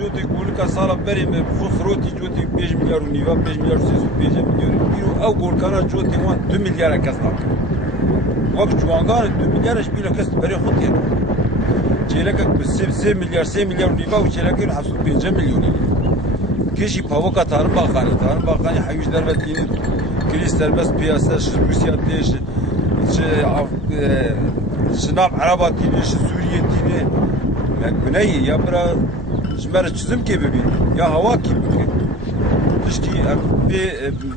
جوتي يقول لك صار بري فروتي جوتي 5 مليار ونيفا 5 مليار و5 مليار او قول كان جوتي 2 مليار كسر وقت جوانغان 2 مليار شبيله كسر بري خطي جيلك ب 3 مليار ونيفا وجيلك يحصل 5 مليون كيشي باوكا تارم باقاني حيوش دربتين كريستال بس بياسه روسيا تيش شناب عرباتين سوريا تين بني يا برا جمر çizim gibi bir ya hava gibi bir tişki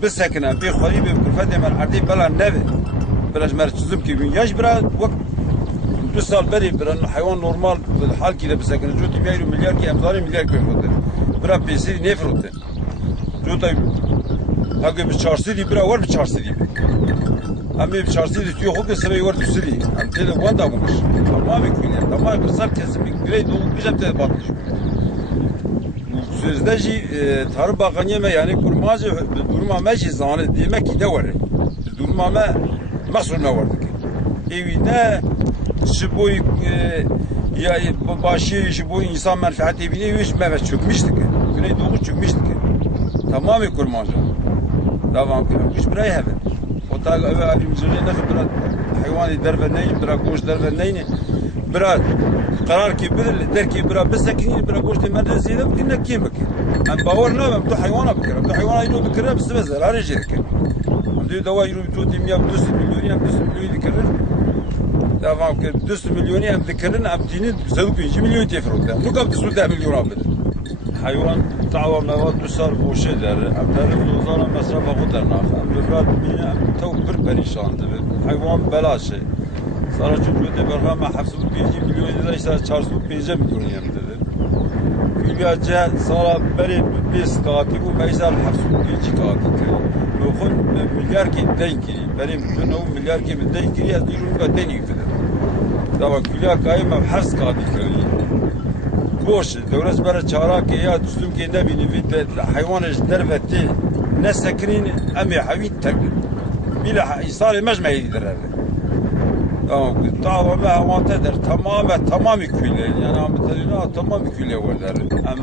bir sakina bir xarib bir kufet emel ardi bela neve bela جمر çizim gibi yaş bira vakt 2 سال بري برا حيوان نورمال بالحال كده بسكن جوتي ميرو مليار كي امزاري مليار كي خد برا بيسي نفرت جوتي هاگه به چارسی دی برا ور به چارسی دی امی به چارسی دی توی خود سری ور دوسری ام تل وان دا بوش تمام کنه تمام حساب kesim گری دو بیشتر ته batmış sözde ji Tarım Bakanı'ya me yani kurmazı duruma meşi zanı demek ki de var duruma me masur ne vardı evine şu boy ya başı şu boy insan menfaati evine hiç mevet çökmüştük Güneydoğu çökmüştük tamamen kurmazı devam ediyor. Hiç burayı hemen. O da eve alimizde ne kadar hayvanı derveneyni, bırak koş derveneyni, bırak karar ki bilir der ki bırak biz sakini bırak koş demeden ziyade mümkün ne kim bakıyor. Ben باور ne ben tu hayvana bakıyorum. Tu hayvana yürü bakıyorum biz de zarar edecek. Diyor dava yürü tu dünya 200 milyon 200 milyon dikerir. Devam ki 200 milyon hem dikerin hem dinin 2 milyon tefrot. Ne kadar 2 milyon abi. حيوان تعوى مواد بسار بوشي در أبدال وزارة مصرف خطر ناخ أم بفراد بينا أم تو بر بريشان تبي حيوان بلاشه صار جبرت برغم حفظ 5 مليون إذا صار 405 مليون يم dedi كلها جاء صار بري بيس قاتي وميزان حفظ 5 قاتي لوخن مليار كي دينكي بري منو مليار كي دينكي يديرون قديني كده طبعا كلها قائمة بحفظ قاتي كده boş devlet bara çara ki ya düzlüm ki ne bini vid hayvan derveti ne sekrin emi havit tek bila isari mecmei derler tamam tamam avantadır tamam külle yani avantajına tamam külle varlar am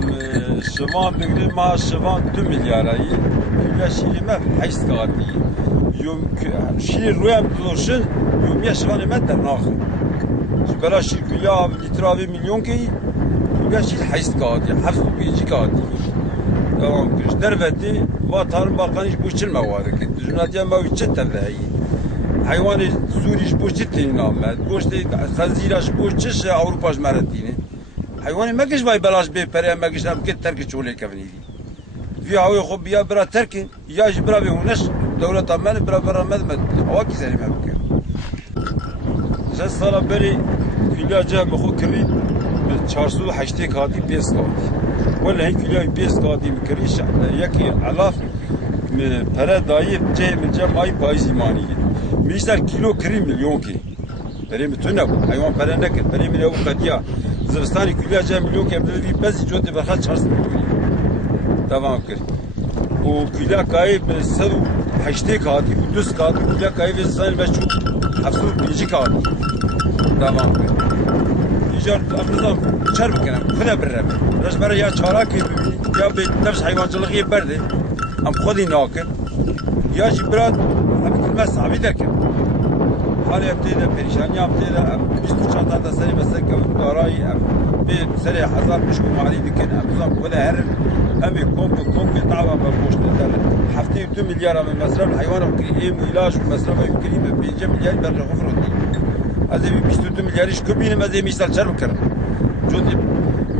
şıvan bildi ma şıvan 2 milyar ayı külle şilime hayst qati yom şir rüyam tuluşun yom ya şıvan emetter nax bara şir külle litravi milyon ki Yaş hayst kağıdı, hafif bir kağıdı. Tamam, kış derveti, ve Tarım Bakanı iş bu için mi vardı ki? Cumhuriyet mi bu için tabii. Hayvanı Suriye bu için tinamad. Goşte Haziraş bu için Avrupa jmeretini. Hayvanı mekş vay belaş be pere mekş nam ki Türkiye çole kavnidi. Vi havayı خوب ya bira Türkin, ya bira be uneş devlet amel bira medmed. Hava ki selim yapıyor. Sen sana beri külacı bu kiri 408 قاضي 5 قاضي ولا هيك لا 5 قاضي مكريش يكي علاف para dayı cem ay payız imani misal kilo krim milyon ki benim tüne bu hayvan para ne ki benim ne bu kadiya zırstani kilo cem milyon ki bir bazı jote bakhat çarşı tamam ki o kilo kayıp 108 قاضي 200 قاضي kilo kayıp insan ve şu hafsu bici قاضي tamam ki İcar amızam çar bıkınam, kuda birrem. Resmere ya çarak ya bir ters hayvancılık yapardı. Am kodi nakın. Ya jibrat, am kılmaz sabi derken. Hal yaptığı da perişan yaptığı da am biz çantada seni mesela darayı am bir sene hazar müşkü mali dikin amızam kuda her am komple dava boştu der. Haftaya 2 milyar am masraf hayvan ilaç masraf yükürüm 5 milyar berre gufrut. از این 22 میلیاریش کبینیم از این میسال چرم کردم جودی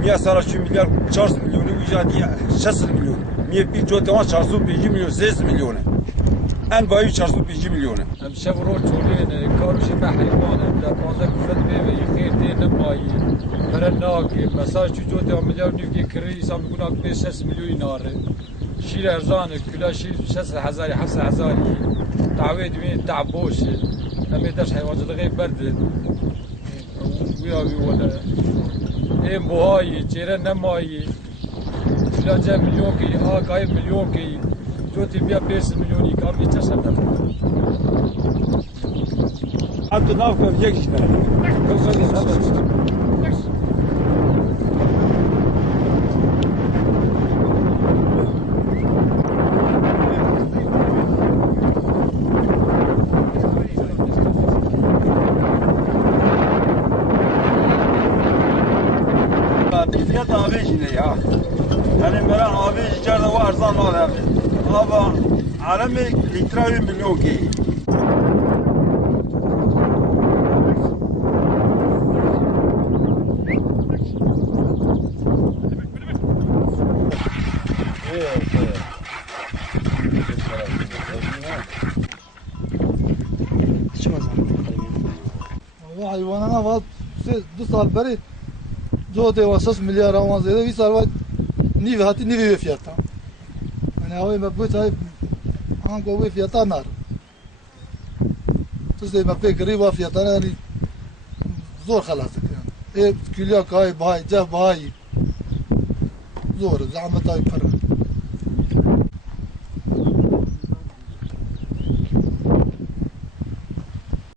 میا سال 2 میلیار 4 میلیونی ویجادی 60 میلیون میا بی جودی وان 405 میلیون 3 میلیونه ان بایی 405 میلیونه ام شب رو چولی کارش به حیوانه در 15 گفت به خیر دی نمایی برناک مثلا جودی میلیارد نیو کری سام میگن 5 میلیون ناره شیر ارزان کلا شیر 60000 7000 تعوید وین تعبوش اما داش حیوانات برد ویا ولا این بوهایی چهره نمایی فلان میلیون کی آقای میلیون کی جوتی بیا 5 میلیونی کامی چه شد حتی ناف کن یکیش نه avêjîne ya. Yani mera avêjî carda wa erzan nade. Ava alemê lîtrayê milyokê. حیوانات واد 2 سال بری جو ته واسس میلیارد آواز ده 20 سال بعد نیو هاتی نیو فیاتا یعنی اوی مبوت های هم کوی فیاتا نار تو زي ما في قريبه فياتا يعني زور خلاص يعني ايه كليا كاي باي جاب باي زور زعمت هاي فرق